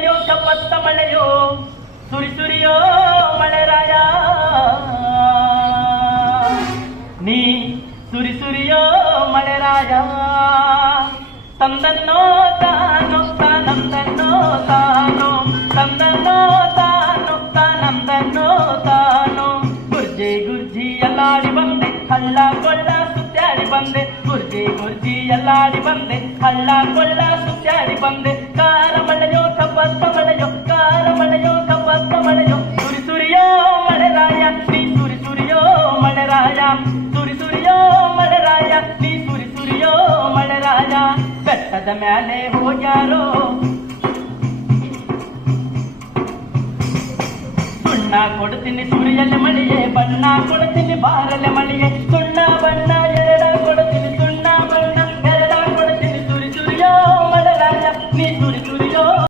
ಮಳೆಯೋ ಕಪ್ಪತ್ತ ಮಳೆಯೋ ಸುರಿ ಸುರಿಯೋ ಮಳೆರಾಯ ನೀ ಸುರಿ ಸುರಿಯೋ ಮಳೆರಾಯ ತಂದನ್ನೋ ತಾನೋ ತಾನಂದನ್ನೋ ತಾನೋ ತಂದನ್ನೋ ತಾನೋ ತಾನಂದನ್ನೋ ತಾನೋ ಗುರ್ಜಿ ಗುರ್ಜಿ ಎಲ್ಲಾಡಿ ಬಂದೆ ಹಳ್ಳ ಕೊಳ್ಳ ಸುತ್ತಾಡಿ ಬಂದೆ ಗುರ್ಜಿ ಗುರ್ಜಿ ಎಲ್ಲಾಡಿ ಬಂದೆ ಹಳ್ಳ ಕೊಳ್ಳ ಸುತ್ತಾಡಿ ಬಂದೆ ಕಾರ ಮಳೆಯೋ ಕಪ್ಪತ್ತ ಮಳೆಯೋ ಕಾರ ಮಳೆಯೋ ಕಪ್ಪತ್ತ ಮಳೆಯೋ ಸುರಿ ಸುರಿಯೋ ಮಳೆರಾಯ ನೀ ಸುರಿ ಸುರಿಯೋ ಮಳೆರಾಯ ಸುರಿ ಸುರಿಯೋ ಮಳೆರಾಯ ನೀ ಸುರಿ ಸುರಿಯೋ ಮಳೆರಾಯ ಬೆಟ್ಟದ ಮ್ಯಾಲೆ ಹೋಗ್ಯಾರೋ ಸುಣ್ಣ ಕೊಡ್ತೀನಿ ಸುರಿಯಲೆ ಮಳೆಯೇ ಬಣ್ಣ ಕೊಡ್ತೀನಿ ಬಾರಲೆ ಮಳೆಯೇ ಸುಣ್ಣ ಬಣ್ಣ